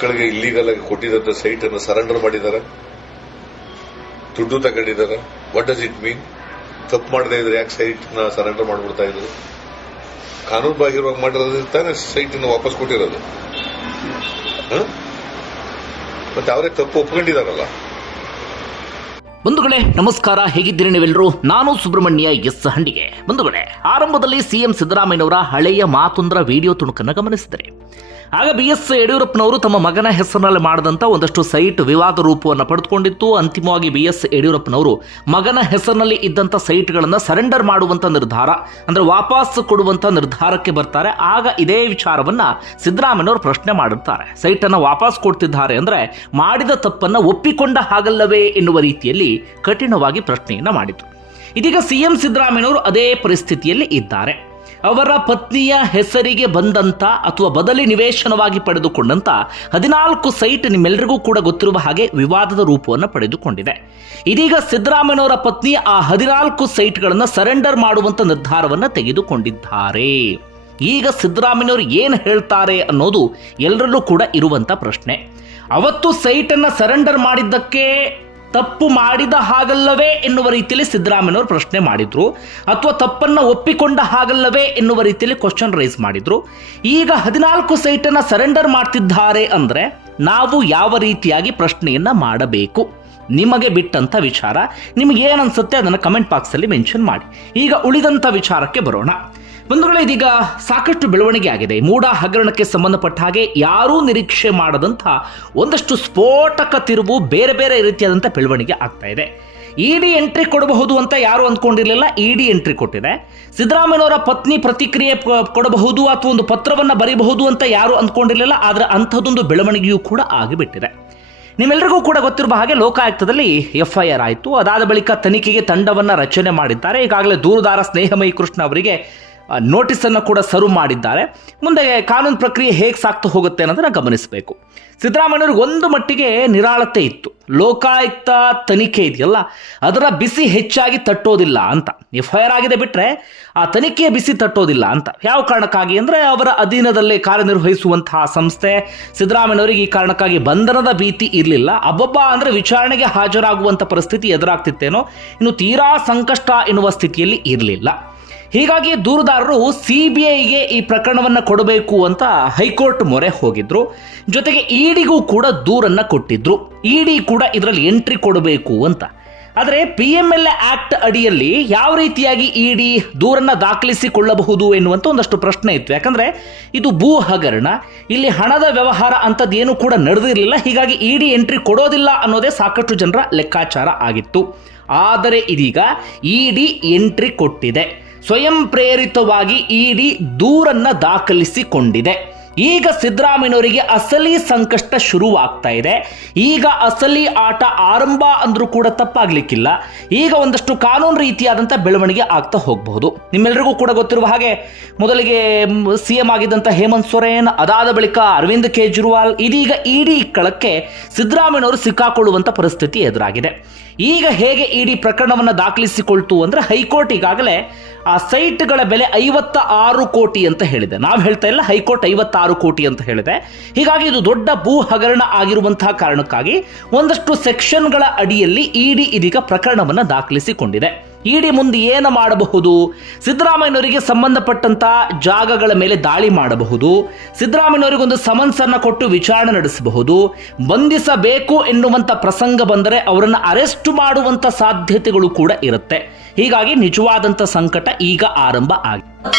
ಮಕ್ಕಳಿಗೆ ಇಲ್ಲಿಗಲ್ ಆಗಿ ಕೊಟ್ಟಿದ್ದಂತ ಸೈಟ್ ಅನ್ನು ಸರೆಂಡರ್ ಮಾಡಿದ್ದಾರೆ. ದುಡ್ಡು ತಗೊಂಡಿದ್ದಾರೆ. ವಾಟ್ ಡಸ್ ಇಟ್ ಮೀನ್ ತಪ್ಪು ಮಾಡದೇ ಇದ್ರೆ ಯಾಕೆ ಸೈಟ್ನ ಸರೆಂಡರ್ ಮಾಡಿಬಿಡ್ತಾ ಇದ್ರು ಕಾನೂನು ಬಾಹಿರವಾಗಿ ಮಾಡಿರೋದ್ರಿಂದ ತಾನೇ ಸೈಟ್ ವಾಪಸ್ ಕೊಟ್ಟಿರೋದು? ಮತ್ತೆ ಅವರೇ ತಪ್ಪು ಒಪ್ಕೊಂಡಿದಾರಲ್ಲ ಬಂಧುಗಳೇ, ನಮಸ್ಕಾರ. ಹೇಗಿದ್ದೀರಿ ನೀವೆಲ್ಲರೂ? ನಾನು ಸುಬ್ರಹ್ಮಣ್ಯ ಎಸ್ ಹಂಡಿಗೆ. ಬಂಧುಗಳೇ, ಆರಂಭದಲ್ಲಿ ಸಿಎಂ ಸಿದ್ದರಾಮಯ್ಯನವರ ಹಳೆಯ ಮಾತೊಂದರ ವಿಡಿಯೋ ತುಣುಕನ್ನು ಗಮನಿಸಿದರೆ. ಆಗ ಬಿ ಎಸ್ ಯಡಿಯೂರಪ್ಪನವರು ತಮ್ಮ ಮಗನ ಹೆಸರಿನಲ್ಲಿ ಮಾಡಿದಂಥ ಒಂದಷ್ಟು ಸೈಟ್ ವಿವಾದ ರೂಪವನ್ನು ಪಡೆದುಕೊಂಡಿತ್ತು. ಅಂತಿಮವಾಗಿ ಬಿ ಎಸ್ ಯಡಿಯೂರಪ್ಪನವರು ಮಗನ ಹೆಸರಿನಲ್ಲಿ ಇದ್ದಂಥ ಸೈಟ್ಗಳನ್ನು ಸರೆಂಡರ್ ಮಾಡುವಂಥ ನಿರ್ಧಾರ, ಅಂದರೆ ವಾಪಸ್ ಕೊಡುವಂಥ ನಿರ್ಧಾರಕ್ಕೆ ಬರ್ತಾರೆ. ಆಗ ಇದೇ ವಿಚಾರವನ್ನು ಸಿದ್ದರಾಮಯ್ಯವರು ಪ್ರಶ್ನೆ ಮಾಡುತ್ತಾರೆ ಸೈಟನ್ನು ವಾಪಸ್ ಕೊಡ್ತಿದ್ದಾರೆ ಅಂದರೆ ಮಾಡಿದ ತಪ್ಪನ್ನು ಒಪ್ಪಿಕೊಂಡ ಹಾಗಲ್ಲವೇ ಎನ್ನುವ ರೀತಿಯಲ್ಲಿ ಕಠಿಣವಾಗಿ ಪ್ರಶ್ನೆಯನ್ನು ಮಾಡಿತು ಇದೀಗ ಸಿಎಂ ಸಿದ್ದರಾಮಯ್ಯವರು ಅದೇ ಪರಿಸ್ಥಿತಿಯಲ್ಲಿ ಇದ್ದಾರೆ. ಅವರ ಪತ್ನಿಯ ಹೆಸರಿಗೆ ಬಂದಂತ ಅಥವಾ ಬದಲಿ ನಿವೇಶನವಾಗಿ ಪಡೆದುಕೊಂಡಂತ ಹದಿನಾಲ್ಕು ಸೈಟ್ ನಿಮ್ಮೆಲ್ಲರಿಗೂ ಕೂಡ ಗೊತ್ತಿರುವ ಹಾಗೆ ವಿವಾದದ ರೂಪವನ್ನು ಪಡೆದುಕೊಂಡಿದೆ. ಇದೀಗ ಸಿದ್ದರಾಮಯ್ಯನವರ ಪತ್ನಿ ಆ ಹದಿನಾಲ್ಕು ಸೈಟ್ಗಳನ್ನು ಸರೆಂಡರ್ ಮಾಡುವಂತ ನಿರ್ಧಾರವನ್ನು ತೆಗೆದುಕೊಂಡಿದ್ದಾರೆ. ಈಗ ಸಿದ್ದರಾಮಯ್ಯವರು ಏನು ಹೇಳ್ತಾರೆ ಅನ್ನೋದು ಎಲ್ಲರಲ್ಲೂ ಕೂಡ ಇರುವಂತ ಪ್ರಶ್ನೆ. ಅವತ್ತು ಸೈಟನ್ನು ಸರೆಂಡರ್ ಮಾಡಿದ್ದಕ್ಕೆ ತಪ್ಪು ಮಾಡಿದ ಹಾಗಲ್ಲವೇ ಎನ್ನುವ ರೀತಿಯಲ್ಲಿ ಸಿದ್ದರಾಮಯ್ಯನವರು ಪ್ರಶ್ನೆ ಮಾಡಿದ್ರು. ಅಥವಾ ತಪ್ಪನ್ನು ಒಪ್ಪಿಕೊಂಡ ಹಾಗಲ್ಲವೇ ಎನ್ನುವ ರೀತಿಯಲ್ಲಿ ಕ್ವಶನ್ ರೈಸ್ ಮಾಡಿದ್ರು. ಈಗ ಹದಿನಾಲ್ಕು ಸೈಟನ್ನು ಸರೆಂಡರ್ ಮಾಡ್ತಿದ್ದಾರೆ ಅಂದ್ರೆ ನಾವು ಯಾವ ರೀತಿಯಾಗಿ ಪ್ರಶ್ನೆಯನ್ನ ಮಾಡಬೇಕು? ನಿಮಗೆ ಬಿಟ್ಟಂತ ವಿಚಾರ. ನಿಮಗೆ ಏನನ್ಸುತ್ತೆ ಅದನ್ನು ಕಮೆಂಟ್ ಬಾಕ್ಸಲ್ಲಿ ಮೆನ್ಷನ್ ಮಾಡಿ. ಈಗ ಉಳಿದಂಥ ವಿಚಾರಕ್ಕೆ ಬರೋಣ. ಬಂಧುಗಳೇ, ಇದೀಗ ಸಾಕಷ್ಟು ಬೆಳವಣಿಗೆ ಆಗಿದೆ. ಮೂಡ ಹಗರಣಕ್ಕೆ ಸಂಬಂಧಪಟ್ಟ ಹಾಗೆ ಯಾರೂ ನಿರೀಕ್ಷೆ ಮಾಡದಂಥ ಒಂದಷ್ಟು ಸ್ಫೋಟಕ ತಿರುವು ಬೇರೆ ಬೇರೆ ರೀತಿಯಾದಂಥ ಬೆಳವಣಿಗೆ ಆಗ್ತಾ ಇದೆ. ಇಡಿ ಎಂಟ್ರಿ ಕೊಡಬಹುದು ಅಂತ ಯಾರು ಅಂದ್ಕೊಂಡಿರಲಿಲ್ಲ, ಇಡಿ ಎಂಟ್ರಿ ಕೊಟ್ಟಿದೆ. ಸಿದ್ದರಾಮಯ್ಯನವರ ಪತ್ನಿ ಪ್ರತಿಕ್ರಿಯೆ ಕೊಡಬಹುದು ಅಥವಾ ಒಂದು ಪತ್ರವನ್ನು ಬರೀಬಹುದು ಅಂತ ಯಾರು ಅಂದ್ಕೊಂಡಿರಲಿಲ್ಲ, ಆದರೆ ಅಂಥದ್ದೊಂದು ಬೆಳವಣಿಗೆಯೂ ಕೂಡ ಆಗಿಬಿಟ್ಟಿದೆ. ನಿಮ್ಮೆಲ್ಲರಿಗೂ ಕೂಡ ಗೊತ್ತಿರುವ ಹಾಗೆ ಲೋಕಾಯುಕ್ತದಲ್ಲಿ ಎಫ್ ಐ ಆರ್ ಆಯಿತು. ಅದಾದ ಬಳಿಕ ತನಿಖೆಗೆ ತಂಡವನ್ನು ರಚನೆ ಮಾಡಿದ್ದಾರೆ. ಈಗಾಗಲೇ ದೂರುದಾರ ಸ್ನೇಹಮಯಿ ಕೃಷ್ಣ ಅವರಿಗೆ ನೋಟಿಸನ್ನು ಕೂಡ ಸರ್ವ್ ಮಾಡಿದ್ದಾರೆ. ಮುಂದೆ ಕಾನೂನು ಪ್ರಕ್ರಿಯೆ ಹೇಗೆ ಸಾಕ್ತಾ ಹೋಗುತ್ತೆ ಅನ್ನೋದನ್ನು ಗಮನಿಸಬೇಕು. ಸಿದ್ದರಾಮಯ್ಯವ್ರಿಗೆ ಒಂದು ಮಟ್ಟಿಗೆ ನಿರಾಳತೆ ಇತ್ತು. ಲೋಕಾಯುಕ್ತ ತನಿಖೆ ಇದೆಯಲ್ಲ, ಅದರ ಬಿಸಿ ಹೆಚ್ಚಾಗಿ ತಟ್ಟೋದಿಲ್ಲ ಅಂತ. ಎಫ್ ಐ ಆರ್ ಆಗಿದೆ ಬಿಟ್ಟರೆ ಆ ತನಿಖೆಯ ಬಿಸಿ ತಟ್ಟೋದಿಲ್ಲ ಅಂತ. ಯಾವ ಕಾರಣಕ್ಕಾಗಿ ಅಂದರೆ ಅವರ ಅಧೀನದಲ್ಲಿ ಕಾರ್ಯನಿರ್ವಹಿಸುವಂತಹ ಸಂಸ್ಥೆ ಸಿದ್ದರಾಮಯ್ಯವರಿಗೆ ಈ ಕಾರಣಕ್ಕಾಗಿ ಬಂಧನದ ಭೀತಿ ಇರಲಿಲ್ಲ. ಅಬ್ಬಬ್ಬ ಅಂದರೆ ವಿಚಾರಣೆಗೆ ಹಾಜರಾಗುವಂಥ ಪರಿಸ್ಥಿತಿ ಎದುರಾಗ್ತಿತ್ತೇನೋ, ಇನ್ನು ತೀರಾ ಸಂಕಷ್ಟ ಎನ್ನುವ ಸ್ಥಿತಿಯಲ್ಲಿ ಇರಲಿಲ್ಲ. ಹೀಗಾಗಿ ದೂರುದಾರರು ಸಿಬಿಐಗೆ ಈ ಪ್ರಕರಣವನ್ನು ಕೊಡಬೇಕು ಅಂತ ಹೈಕೋರ್ಟ್ ಮೊರೆ ಹೋಗಿದ್ರು. ಜೊತೆಗೆ ಇಡಿಗೂ ಕೂಡ ದೂರನ್ನ ಕೊಟ್ಟಿದ್ರು. ಇಡಿ ಕೂಡ ಇದರಲ್ಲಿ ಎಂಟ್ರಿ ಕೊಡಬೇಕು ಅಂತ. ಆದರೆ ಪಿ ಎಂ ಎಲ್ ಆಕ್ಟ್ ಅಡಿಯಲ್ಲಿ ಯಾವ ರೀತಿಯಾಗಿ ಇಡಿ ದೂರನ್ನ ದಾಖಲಿಸಿಕೊಳ್ಳಬಹುದು ಎನ್ನುವಂಥ ಒಂದಷ್ಟು ಪ್ರಶ್ನೆ ಇತ್ತು. ಯಾಕಂದ್ರೆ ಇದು ಭೂ ಹಗರಣ ಇಲ್ಲಿ ಹಣದ ವ್ಯವಹಾರ ಅಂತದ್ದೇನು ಕೂಡ ನಡೆದಿರಲಿಲ್ಲ. ಹೀಗಾಗಿ ಇಡಿ ಎಂಟ್ರಿ ಕೊಡೋದಿಲ್ಲ ಅನ್ನೋದೇ ಸಾಕಷ್ಟು ಜನರ ಲೆಕ್ಕಾಚಾರ ಆಗಿತ್ತು. ಆದರೆ ಇದೀಗ ಇಡಿ ಎಂಟ್ರಿ ಕೊಟ್ಟಿದೆ. ಸ್ವಯಂ ಪ್ರೇರಿತವಾಗಿ ಇಡಿ ದೂರನ್ನ ದಾಖಲಿಸಿಕೊಂಡಿದೆ. ಈಗ ಸಿದ್ದರಾಮಯ್ಯನವರಿಗೆ ಅಸಲಿ ಸಂಕಷ್ಟ ಶುರುವಾಗ್ತಾ ಇದೆ. ಈಗ ಅಸಲಿ ಆಟ ಆರಂಭ ಅಂದ್ರೂ ಕೂಡ ತಪ್ಪಾಗ್ಲಿಕ್ಕಿಲ್ಲ. ಈಗ ಒಂದಷ್ಟು ಕಾನೂನು ರೀತಿಯಾದಂಥ ಬೆಳವಣಿಗೆ ಆಗ್ತಾ ಹೋಗಬಹುದು. ನಿಮ್ಮೆಲ್ಲರಿಗೂ ಕೂಡ ಗೊತ್ತಿರುವ ಹಾಗೆ, ಮೊದಲಿಗೆ ಸಿ ಎಂ ಆಗಿದ್ದಂಥ ಹೇಮಂತ್ ಸೊರೇನ್, ಅದಾದ ಬಳಿಕ ಅರವಿಂದ್ ಕೇಜ್ರಿವಾಲ್, ಇದೀಗ ಇಡಿ ಕಳಕ್ಕೆ ಸಿದ್ದರಾಮಯ್ಯನವರು ಸಿಕ್ಕಾಕೊಳ್ಳುವಂಥ ಪರಿಸ್ಥಿತಿ ಎದುರಾಗಿದೆ. ಈಗ ಹೇಗೆ ಇಡಿ ಪ್ರಕರಣವನ್ನು ದಾಖಲಿಸಿಕೊಳ್ತು ಅಂದರೆ ಹೈಕೋರ್ಟ್ ಈಗಾಗಲೇ ಆ ಸೈಟ್ಗಳ ಬೆಲೆ ಐವತ್ತ ಆರು ಕೋಟಿ ಅಂತ ಹೇಳಿದೆ. ನಾವು ಹೇಳ್ತಾ ಇಲ್ಲ ಹೈಕೋರ್ಟ್ ಐವತ್ತಾರು ಕೋಟಿ ಅಂತ ಹೇಳಿದೆ. ಹೀಗಾಗಿ ಇದು ದೊಡ್ಡ ಭೂ ಹಗರಣ ಆಗಿರುವಂತಹ ಕಾರಣಕ್ಕಾಗಿ ಒಂದಷ್ಟು ಸೆಕ್ಷನ್ಗಳ ಅಡಿಯಲ್ಲಿ ಇಡಿ ಇದೀಗ ಪ್ರಕರಣವನ್ನು ದಾಖಲಿಸಿಕೊಂಡಿದೆ. ಇಡಿ ಮುಂದೆ ಏನು ಮಾಡಬಹುದು? ಸಿದ್ದರಾಮಯ್ಯನವರಿಗೆ ಸಂಬಂಧಪಟ್ಟಂತ ಜಾಗಗಳ ಮೇಲೆ ದಾಳಿ ಮಾಡಬಹುದು. ಸಿದ್ದರಾಮಯ್ಯನವರಿಗೊಂದು ಸಮನ್ಸ್ ಅನ್ನ ಕೊಟ್ಟು ವಿಚಾರಣೆ ನಡೆಸಬಹುದು. ಬಂಧಿಸಬೇಕು ಎನ್ನುವಂತ ಪ್ರಸಂಗ ಬಂದರೆ ಅವರನ್ನು ಅರೆಸ್ಟ್ ಮಾಡುವಂತ ಸಾಧ್ಯತೆಗಳು ಕೂಡ ಇರುತ್ತೆ. ಹೀಗಾಗಿ ನಿಜವಾದಂತ ಸಂಕಟ ಈಗ ಆರಂಭ ಆಗಿದೆ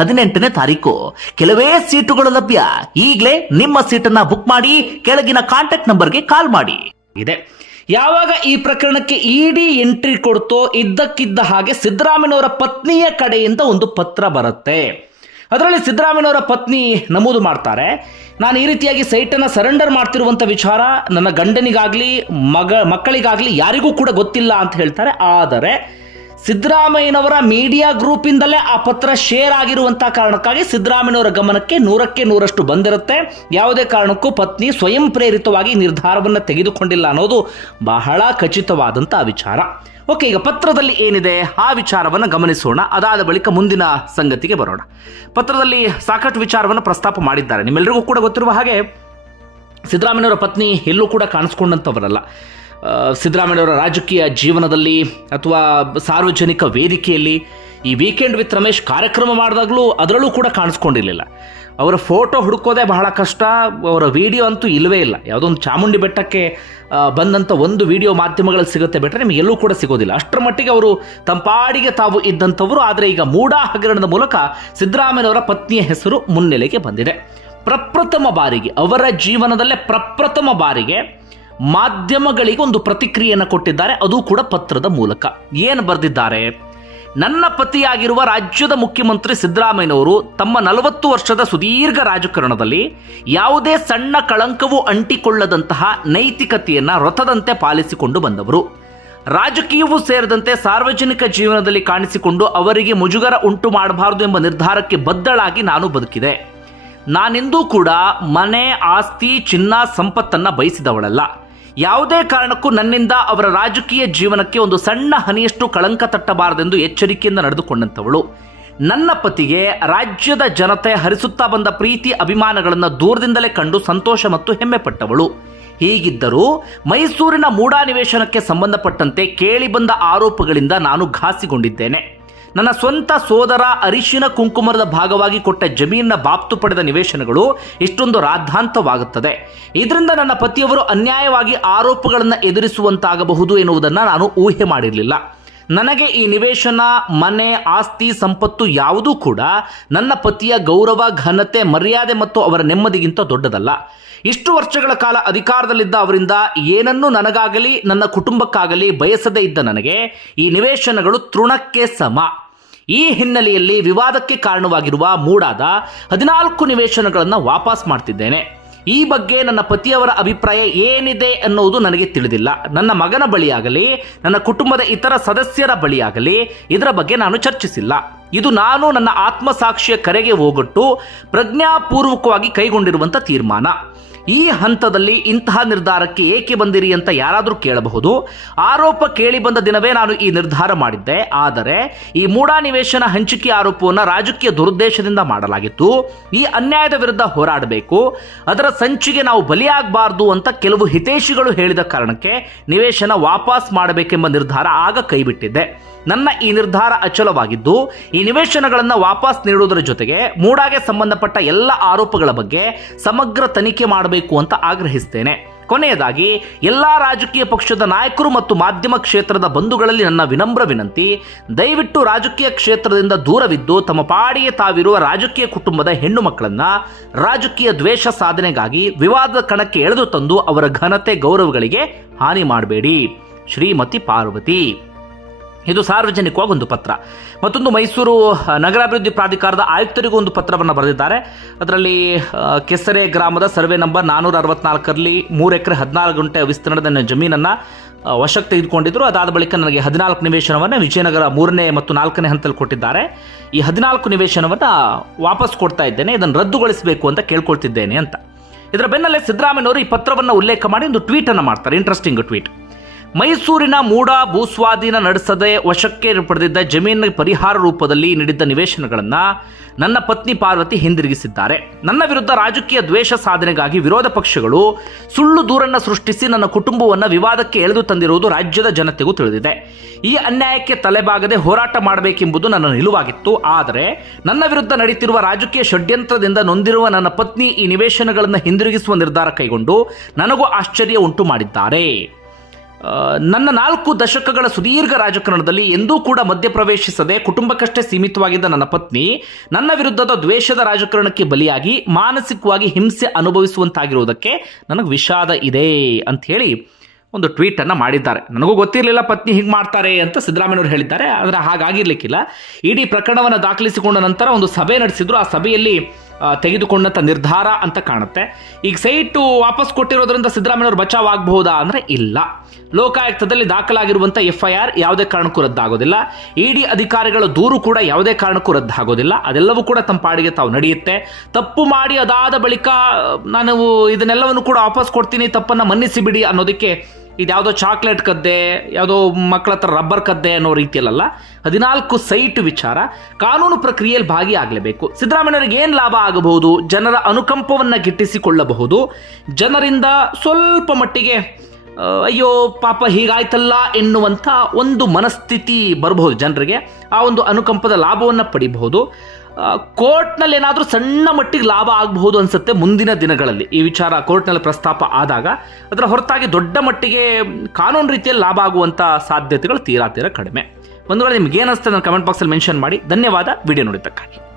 ಹದಿನೆಂಟನೇ ತಾರೀಕು. ಕೆಲವೇ ಸೀಟುಗಳು ಲಭ್ಯ. ಈಗಲೇ ನಿಮ್ಮ ಸೀಟನ್ನ ಬುಕ್ ಮಾಡಿ, ಕೆಳಗಿನ ಕಾಂಟ್ಯಾಕ್ಟ್ ನಂಬರ್ಗೆ ಕಾಲ್ ಮಾಡಿ. ಇದೆ. ಯಾವಾಗ ಈ ಪ್ರಕರಣಕ್ಕೆ ಇಡಿ ಎಂಟ್ರಿ ಕೊಡ್ತೋ ಇದ್ದಕ್ಕಿದ್ದ ಹಾಗೆ ಸಿದ್ದರಾಮಯ್ಯನವರ ಪತ್ನಿಯ ಕಡೆಯಿಂದ ಒಂದು ಪತ್ರ ಬರುತ್ತೆ. ಅದರಲ್ಲಿ ಸಿದ್ದರಾಮಯ್ಯನವರ ಪತ್ನಿ ನಮೂದು ಮಾಡ್ತಾರೆ. ನಾನು ಈ ರೀತಿಯಾಗಿ ಸೈಟನ್ನು ಸರೆಂಡರ್ ಮಾಡ್ತಿರುವಂಥ ವಿಚಾರ ನನ್ನ ಗಂಡನಿಗಾಗಲಿ, ಮಗ, ಮಕ್ಕಳಿಗಾಗಲಿ ಯಾರಿಗೂ ಕೂಡ ಗೊತ್ತಿಲ್ಲ ಅಂತ ಹೇಳ್ತಾರೆ. ಆದರೆ ಸಿದ್ದರಾಮಯ್ಯನವರ ಮೀಡಿಯಾ ಗ್ರೂಪಿಂದಲೇ ಆ ಪತ್ರ ಶೇರ್ ಆಗಿರುವಂತಹ ಕಾರಣಕ್ಕಾಗಿ ಸಿದ್ದರಾಮಯ್ಯನವರ ಗಮನಕ್ಕೆ ನೂರಕ್ಕೆ ನೂರಷ್ಟು ಬಂದಿರುತ್ತೆ. ಯಾವುದೇ ಕಾರಣಕ್ಕೂ ಪತ್ನಿ ಸ್ವಯಂ ಪ್ರೇರಿತವಾಗಿ ನಿರ್ಧಾರವನ್ನು ತೆಗೆದುಕೊಂಡಿಲ್ಲ ಅನ್ನೋದು ಬಹಳ ಖಚಿತವಾದಂತಹ ವಿಚಾರ. ಓಕೆ, ಈಗ ಪತ್ರದಲ್ಲಿ ಏನಿದೆ? ಆ ವಿಚಾರವನ್ನು ಗಮನಿಸೋಣ. ಅದಾದ ಬಳಿಕ ಮುಂದಿನ ಸಂಗತಿಗೆ ಬರೋಣ. ಪತ್ರದಲ್ಲಿ ಸಾಕಷ್ಟು ವಿಚಾರವನ್ನು ಪ್ರಸ್ತಾಪ ಮಾಡಿದ್ದಾರೆ. ನಿಮ್ಮೆಲ್ಲರಿಗೂ ಕೂಡ ಗೊತ್ತಿರುವ ಹಾಗೆ ಸಿದ್ದರಾಮಯ್ಯನವರ ಪತ್ನಿ ಎಲ್ಲೂ ಕೂಡ ಕಾಣಿಸ್ಕೊಂಡಂಥವರಲ್ಲ ಆ, ಸಿದ್ದರಾಮಯ್ಯನವರ ರಾಜಕೀಯ ಜೀವನದಲ್ಲಿ ಅಥವಾ ಸಾರ್ವಜನಿಕ ವೇದಿಕೆಯಲ್ಲಿ ಈ ವೀಕೆಂಡ್ ವಿತ್ ರಮೇಶ್ ಕಾರ್ಯಕ್ರಮ ಮಾಡಿದಾಗಲೂ ಅದರಲ್ಲೂ ಕೂಡ ಕಾಣಿಸ್ಕೊಂಡಿರಲಿಲ್ಲ. ಅವರ ಫೋಟೋ ಹುಡುಕೋದೇ ಬಹಳ ಕಷ್ಟ ಅವರ ವಿಡಿಯೋ ಅಂತೂ ಇಲ್ಲವೇ ಇಲ್ಲ. ಯಾವುದೋ ಒಂದು ಚಾಮುಂಡಿ ಬೆಟ್ಟಕ್ಕೆ ಬಂದಂಥ ಒಂದು ವಿಡಿಯೋ ಮಾಧ್ಯಮಗಳಲ್ಲಿ ಸಿಗುತ್ತೆ ಬಿಟ್ಟರೆ ನಿಮಗೆ ಎಲ್ಲೂ ಕೂಡ ಸಿಗೋದಿಲ್ಲ. ಅಷ್ಟರ ಮಟ್ಟಿಗೆ ಅವರು ತಂಪಾಡಿಗೆ ತಾವು ಇದ್ದಂಥವರು ಆದರೆ ಈಗ ಮೂಡಾ ಹಗರಣದ ಮೂಲಕ ಸಿದ್ದರಾಮಯ್ಯವರ ಪತ್ನಿಯ ಹೆಸರು ಮುನ್ನೆಲೆಗೆ ಬಂದಿದೆ. ಪ್ರಪ್ರಥಮ ಬಾರಿಗೆ ಅವರ ಜೀವನದಲ್ಲೇ ಪ್ರಪ್ರಥಮ ಬಾರಿಗೆ ಮಾಧ್ಯಮಗಳಿಗೆ ಒಂದು ಪ್ರತಿಕ್ರಿಯೆಯನ್ನು ಕೊಟ್ಟಿದ್ದಾರೆ. ಅದು ಕೂಡ ಪತ್ರದ ಮೂಲಕ. ಏನು ಬರೆದಿದ್ದಾರೆ? ನನ್ನ ಪತಿಯಾಗಿರುವ ರಾಜ್ಯದ ಮುಖ್ಯಮಂತ್ರಿ ಸಿದ್ದರಾಮಯ್ಯನವರು ತಮ್ಮ ನಲವತ್ತು ವರ್ಷದ ಸುದೀರ್ಘ ರಾಜಕಾರಣದಲ್ಲಿ ಯಾವುದೇ ಸಣ್ಣ ಕಳಂಕವೂ ಅಂಟಿಕೊಳ್ಳದಂತಹ ನೈತಿಕತೆಯನ್ನು ರಥದಂತೆ ಪಾಲಿಸಿಕೊಂಡು ಬಂದವರು. ರಾಜಕೀಯವೂ ಸೇರಿದಂತೆ ಸಾರ್ವಜನಿಕ ಜೀವನದಲ್ಲಿ ಕಾಣಿಸಿಕೊಂಡು ಅವರಿಗೆ ಮುಜುಗರ ಉಂಟು ಮಾಡಬಾರದು ಎಂಬ ನಿರ್ಧಾರಕ್ಕೆ ಬದ್ದಳಾಗಿ ನಾನು ಬದುಕಿದೆ. ನಾನೆಂದೂ ಕೂಡ ಮನೆ, ಆಸ್ತಿ, ಚಿನ್ನ, ಸಂಪತ್ತನ್ನು ಬಯಸಿದವಳಲ್ಲ. ಯಾವುದೇ ಕಾರಣಕ್ಕೂ ನನ್ನಿಂದ ಅವರ ರಾಜಕೀಯ ಜೀವನಕ್ಕೆ ಒಂದು ಸಣ್ಣ ಹನಿಯಷ್ಟು ಕಳಂಕ ತಟ್ಟಬಾರದೆಂದು ಎಚ್ಚರಿಕೆಯಿಂದ ನಡೆದುಕೊಂಡಂಥವಳು. ನನ್ನ ಪತಿಗೆ ರಾಜ್ಯದ ಜನತೆ ಹರಿಸುತ್ತಾ ಬಂದ ಪ್ರೀತಿ ಅಭಿಮಾನಗಳನ್ನು ದೂರದಿಂದಲೇ ಕಂಡು ಸಂತೋಷ ಮತ್ತು ಹೆಮ್ಮೆ ಪಟ್ಟವಳು. ಹೀಗಿದ್ದರೂ ಮೈಸೂರಿನ ಮೂಡಾ ನಿವೇಶನಕ್ಕೆ ಸಂಬಂಧಪಟ್ಟಂತೆ ಕೇಳಿಬಂದ ಆರೋಪಗಳಿಂದ ನಾನು ಘಾಸಿಗೊಂಡಿದ್ದೇನೆ. ನನ್ನ ಸ್ವಂತ ಸೋದರ ಅರಿಶಿನ ಕುಂಕುಮರದ ಭಾಗವಾಗಿ ಕೊಟ್ಟ ಜಮೀನಿನ ಬಾಪ್ತು ಪಡೆದ ನಿವೇಶನಗಳು ಇಷ್ಟೊಂದು ರಾದ್ಧಾಂತವಾಗುತ್ತದೆ. ಇದರಿಂದ ನನ್ನ ಪತಿಯವರು ಅನ್ಯಾಯವಾಗಿ ಆರೋಪಗಳನ್ನು ಎದುರಿಸುವಂತಾಗಬಹುದು ಎನ್ನುವುದನ್ನು ನಾನು ಊಹೆ ಮಾಡಿರಲಿಲ್ಲ. ನನಗೆ ಈ ನಿವೇಶನ, ಮನೆ, ಆಸ್ತಿ, ಸಂಪತ್ತು ಯಾವುದೂ ಕೂಡ ನನ್ನ ಪತಿಯ ಗೌರವ, ಘನತೆ, ಮರ್ಯಾದೆ ಮತ್ತು ಅವರ ನೆಮ್ಮದಿಗಿಂತ ದೊಡ್ಡದಲ್ಲ. ಇಷ್ಟು ವರ್ಷಗಳ ಕಾಲ ಅಧಿಕಾರದಲ್ಲಿದ್ದ ಅವರಿಂದ ಏನನ್ನೂ ನನಗಾಗಲಿ, ನನ್ನ ಕುಟುಂಬಕ್ಕಾಗಲಿ ಬಯಸದೇ ಇದ್ದ ನನಗೆ ಈ ನಿವೇಶನಗಳು ತೃಣಕ್ಕೆ ಸಮ. ಈ ಹಿನ್ನೆಲೆಯಲ್ಲಿ ವಿವಾದಕ್ಕೆ ಕಾರಣವಾಗಿರುವ ಮೂಡಾದ ಹದಿನಾಲ್ಕು ನಿವೇಶನಗಳನ್ನು ವಾಪಸ್ ಮಾಡ್ತಿದ್ದೇನೆ. ಈ ಬಗ್ಗೆ ನನ್ನ ಪತಿಯವರ ಅಭಿಪ್ರಾಯ ಏನಿದೆ ಅನ್ನೋದು ನನಗೆ ತಿಳಿದಿಲ್ಲ. ನನ್ನ ಮಗನ ಬಳಿಯಾಗಲಿ, ನನ್ನ ಕುಟುಂಬದ ಇತರ ಸದಸ್ಯರ ಬಳಿಯಾಗಲಿ ಇದರ ಬಗ್ಗೆ ನಾನು ಚರ್ಚಿಸಿಲ್ಲ. ಇದು ನಾನು ನನ್ನ ಆತ್ಮಸಾಕ್ಷಿಯ ಕರೆಗೆ ಹೋಗೊಟ್ಟು ಪ್ರಜ್ಞಾಪೂರ್ವಕವಾಗಿ ಕೈಗೊಂಡಿರುವಂಥ ತೀರ್ಮಾನ. ಈ ಹಂತದಲ್ಲಿ ಇಂತಹ ನಿರ್ಧಾರಕ್ಕೆ ಏಕೆ ಬಂದಿರಿ ಅಂತ ಯಾರಾದರೂ ಕೇಳಬಹುದು. ಆರೋಪ ಕೇಳಿ ಬಂದ ದಿನವೇ ನಾನು ಈ ನಿರ್ಧಾರ ಮಾಡಿದ್ದೆ. ಆದರೆ ಈ ಮೂಡಾ ನಿವೇಶನ ಹಂಚಿಕೆ ಆರೋಪವನ್ನು ರಾಜಕೀಯ ದುರುದ್ದೇಶದಿಂದ ಮಾಡಲಾಗಿತ್ತು. ಈ ಅನ್ಯಾಯದ ವಿರುದ್ಧ ಹೋರಾಡಬೇಕು. ಅದರ ಸಂಚಿಗೆ ನಾವು ಬಲಿಯಾಗಬಾರ್ದು ಅಂತ ಕೆಲವು ಹಿತೈಷಿಗಳು ಹೇಳಿದ ಕಾರಣಕ್ಕೆ ನಿವೇಶನ ವಾಪಸ್ ಮಾಡಬೇಕೆಂಬ ನಿರ್ಧಾರ ಆಗ ಕೈಬಿಟ್ಟಿದ್ದೆ. ನನ್ನ ಈ ನಿರ್ಧಾರ ಅಚಲವಾಗಿದ್ದು, ಈ ನಿವೇಶನಗಳನ್ನು ವಾಪಸ್ ನೀಡುವುದರ ಜೊತೆಗೆ ಮೂಡಾಗೆ ಸಂಬಂಧಪಟ್ಟ ಎಲ್ಲ ಆರೋಪಗಳ ಬಗ್ಗೆ ಸಮಗ್ರ ತನಿಖೆ ಮಾಡಬೇಕು ಅಂತ ಆಗ್ರಹಿಸ್ತೇನೆ. ಕೊನೆಯದಾಗಿ, ಎಲ್ಲ ರಾಜಕೀಯ ಪಕ್ಷದ ನಾಯಕರು ಮತ್ತು ಮಾಧ್ಯಮ ಕ್ಷೇತ್ರದ ಬಂಧುಗಳಲ್ಲಿ ನನ್ನ ವಿನಮ್ರ ವಿನಂತಿ. ದಯವಿಟ್ಟು ರಾಜಕೀಯ ಕ್ಷೇತ್ರದಿಂದ ದೂರವಿದ್ದು, ತಮ್ಮ ಪಾಡಿಗೆ ತಾವಿರುವ ರಾಜಕೀಯ ಕುಟುಂಬದ ಹೆಣ್ಣು ಮಕ್ಕಳನ್ನು ರಾಜಕೀಯ ದ್ವೇಷ ಸಾಧನೆಗಾಗಿ ವಿವಾದದ ಕಣಕ್ಕೆ ಎಳೆದು ತಂದು ಅವರ ಘನತೆ ಗೌರವಗಳಿಗೆ ಹಾನಿ ಮಾಡಬೇಡಿ. ಶ್ರೀಮತಿ ಪಾರ್ವತಿ. ಇದು ಸಾರ್ವಜನಿಕವಾಗಿ ಒಂದು ಪತ್ರ. ಮತ್ತೊಂದು ಮೈಸೂರು ನಗರಾಭಿವೃದ್ಧಿ ಪ್ರಾಧಿಕಾರದ ಆಯುಕ್ತರಿಗೂ ಒಂದು ಪತ್ರವನ್ನು ಬರೆದಿದ್ದಾರೆ. ಅದರಲ್ಲಿ ಕೆಸರೆ ಗ್ರಾಮದ ಸರ್ವೆ ನಂಬರ್ ನಾನ್ನೂರ ಅರವತ್ನಾಲ್ಕರಲ್ಲಿ ಮೂರು ಎಕರೆ ಹದಿನಾಲ್ಕು ಗಂಟೆ ವಿಸ್ತೀರ್ಣದ ನನ್ನ ಜಮೀನನ್ನು ವಶಕ್ಕೆ ತೆಗೆದುಕೊಂಡಿದ್ದರು ಅದಾದ ಬಳಿಕ ನನಗೆ ಹದಿನಾಲ್ಕು ನಿವೇಶನವನ್ನು ವಿಜಯನಗರ ಮೂರನೇ ಮತ್ತು ನಾಲ್ಕನೇ ಹಂತದಲ್ಲಿ ಕೊಟ್ಟಿದ್ದಾರೆ. ಈ ಹದಿನಾಲ್ಕು ನಿವೇಶನವನ್ನು ವಾಪಸ್ ಕೊಡ್ತಾ ಇದ್ದೇನೆ. ಇದನ್ನು ರದ್ದುಗೊಳಿಸಬೇಕು ಅಂತ ಕೇಳ್ಕೊಳ್ತಿದ್ದೇನೆ ಅಂತ. ಇದರ ಬೆನ್ನಲ್ಲೇ ಸಿದ್ದರಾಮಯ್ಯವರು ಈ ಪತ್ರವನ್ನು ಉಲ್ಲೇಖ ಮಾಡಿ ಒಂದು ಟ್ವೀಟನ್ನು ಮಾಡ್ತಾರೆ. ಇಂಟ್ರೆಸ್ಟಿಂಗ್ ಟ್ವೀಟ್ ಮೈಸೂರಿನ ಮೂಡ ಭೂಸ್ವಾಧೀನ ನಡೆಸದೆ ವಶಕ್ಕೆ ಪಡೆದಿದ್ದ ಜಮೀನಿನ ಪರಿಹಾರ ರೂಪದಲ್ಲಿ ನೀಡಿದ್ದ ನಿವೇಶನಗಳನ್ನು ನನ್ನ ಪತ್ನಿ ಪಾರ್ವತಿ ಹಿಂದಿರುಗಿಸಿದ್ದಾರೆ. ನನ್ನ ವಿರುದ್ಧ ರಾಜಕೀಯ ದ್ವೇಷ ಸಾಧನೆಗಾಗಿ ವಿರೋಧ ಪಕ್ಷಗಳು ಸುಳ್ಳು ದೂರನ್ನು ಸೃಷ್ಟಿಸಿ ನನ್ನ ಕುಟುಂಬವನ್ನು ವಿವಾದಕ್ಕೆ ಎಳೆದು ತಂದಿರುವುದು ರಾಜ್ಯದ ಜನತೆಗೂ ತಿಳಿದಿದೆ. ಈ ಅನ್ಯಾಯಕ್ಕೆ ತಲೆಬಾಗದೆ ಹೋರಾಟ ಮಾಡಬೇಕೆಂಬುದು ನನ್ನ ನಿಲುವಾಗಿತ್ತು. ಆದರೆ ನನ್ನ ವಿರುದ್ಧ ನಡೆಯುತ್ತಿರುವ ರಾಜಕೀಯ ಷಡ್ಯಂತ್ರದಿಂದ ನೊಂದಿರುವ ನನ್ನ ಪತ್ನಿ ಈ ನಿವೇಶನಗಳನ್ನು ಹಿಂದಿರುಗಿಸುವ ನಿರ್ಧಾರ ಕೈಗೊಂಡು ನನಗೂ ಆಶ್ಚರ್ಯ ಉಂಟು ಮಾಡಿದ್ದಾರೆ ನನ್ನ ನಾಲ್ಕು ದಶಕಗಳ ಸುದೀರ್ಘ ರಾಜಕಾರಣದಲ್ಲಿ ಎಂದೂ ಕೂಡ ಮಧ್ಯಪ್ರವೇಶಿಸದೆ ಕುಟುಂಬಕ್ಕಷ್ಟೇ ಸೀಮಿತವಾಗಿದ್ದ ನನ್ನ ಪತ್ನಿ ನನ್ನ ವಿರುದ್ಧದ ದ್ವೇಷದ ರಾಜಕಾರಣಕ್ಕೆ ಬಲಿಯಾಗಿ ಮಾನಸಿಕವಾಗಿ ಹಿಂಸೆ ಅನುಭವಿಸುವಂತಾಗಿರುವುದಕ್ಕೆ ನನಗೆ ವಿಷಾದ ಇದೆ ಅಂತ ಹೇಳಿ ಒಂದು ಟ್ವೀಟನ್ನು ಮಾಡಿದ್ದಾರೆ. ನನಗೂ ಗೊತ್ತಿರಲಿಲ್ಲ ಪತ್ನಿ ಹೀಗೆ ಮಾಡ್ತಾರೆ ಅಂತ ಸಿದ್ದರಾಮಯ್ಯವರು ಹೇಳಿದ್ದಾರೆ, ಆದರೆ ಹಾಗಾಗಿರ್ಲಿಕ್ಕಿಲ್ಲ. ಇಡೀ ಪ್ರಕರಣವನ್ನು ದಾಖಲಿಸಿಕೊಂಡ ನಂತರ ಒಂದು ಸಭೆ ನಡೆಸಿದ್ರು. ಆ ಸಭೆಯಲ್ಲಿ ಆ, ತೆಗೆದುಕೊಂಡಂತ ನಿರ್ಧಾರ ಅಂತ ಕಾಣುತ್ತೆ. ಈಗ ಸೈಟು ವಾಪಸ್ ಕೊಟ್ಟಿರೋದ್ರಿಂದ ಸಿದ್ದರಾಮಯ್ಯವರು ಬಚಾವ್ ಆಗಬಹುದಾ ಅಂದ್ರೆ ಇಲ್ಲ. ಲೋಕಾಯುಕ್ತದಲ್ಲಿ ದಾಖಲಾಗಿರುವಂಥ ಎಫ್ ಐ ಆರ್ ಯಾವುದೇ ಕಾರಣಕ್ಕೂ ರದ್ದಾಗೋದಿಲ್ಲ. ಡಿ ಅಧಿಕಾರಿಗಳ ದೂರು ಕೂಡ ಯಾವುದೇ ಕಾರಣಕ್ಕೂ ರದ್ದಾಗೋದಿಲ್ಲ. ಅದೆಲ್ಲವೂ ಕೂಡ ತಮ್ಮ ಪಾಡಿಗೆ ತಾವು ನಡೆಯುತ್ತೆ. ತಪ್ಪು ಮಾಡಿ ಅದಾದ ಬಳಿಕ ನಾನು ಇದನ್ನೆಲ್ಲವನ್ನು ಕೂಡ ವಾಪಸ್ ಕೊಡ್ತೀನಿ ತಪ್ಪನ್ನು ಮನ್ನಿಸಿ ಬಿಡಿ ಅನ್ನೋದಕ್ಕೆ ಇದ್ಯಾವುದೋ ಚಾಕ್ಲೇಟ್ ಕದ್ದೆ, ಯಾವುದೋ ಮಕ್ಕಳ ಹತ್ರ ರಬ್ಬರ್ ಕದ್ದೆ ಅನ್ನೋ ರೀತಿಯಲ್ಲ ಹದಿನಾಲ್ಕು ಸೈಟ್ ವಿಚಾರ, ಕಾನೂನು ಪ್ರಕ್ರಿಯೆಯಲ್ಲಿ ಭಾಗಿಯಾಗಲೇಬೇಕು. ಸಿದ್ದರಾಮಯ್ಯವರಿಗೆ ಏನು ಲಾಭ ಆಗಬಹುದು? ಜನರ ಅನುಕಂಪವನ್ನು ಗಿಟ್ಟಿಸಿಕೊಳ್ಳಬಹುದು. ಜನರಿಂದ ಸ್ವಲ್ಪ ಮಟ್ಟಿಗೆ ಅಯ್ಯೋ, ಪಾಪ ಹೀಗಾಯ್ತಲ್ಲ ಎನ್ನುವಂಥ ಒಂದು ಮನಸ್ಥಿತಿ ಬರಬಹುದು ಜನರಿಗೆ. ಆ ಒಂದು ಅನುಕಂಪದ ಲಾಭವನ್ನು ಪಡಿಬಹುದು. ಕೋರ್ಟ್ನಲ್ಲಿ ಏನಾದರೂ ಸಣ್ಣ ಮಟ್ಟಿಗೆ ಲಾಭ ಆಗಬಹುದು ಅನಿಸುತ್ತೆ ಮುಂದಿನ ದಿನಗಳಲ್ಲಿ. ಈ ವಿಚಾರ ಕೋರ್ಟ್ನಲ್ಲಿ ಪ್ರಸ್ತಾಪ ಆದಾಗ ಅದರ ಹೊರತಾಗಿ ದೊಡ್ಡ ಮಟ್ಟಿಗೆ ಕಾನೂನು ರೀತಿಯಲ್ಲಿ ಲಾಭ ಆಗುವಂಥ ಸಾಧ್ಯತೆಗಳು ತೀರಾ ತೀರಾ ಕಡಿಮೆ. ಒಂದು ವೇಳೆ ನಿಮ್ಗೆ ಏನಿಸ್ತದೆ ನನ್ನ ಕಮೆಂಟ್ ಬಾಕ್ಸಲ್ಲಿ ಮೆನ್ಷನ್ ಮಾಡಿ. ಧನ್ಯವಾದ. ವಿಡಿಯೋ ನೋಡಿದ್ದಕ್ಕಾಗಿ.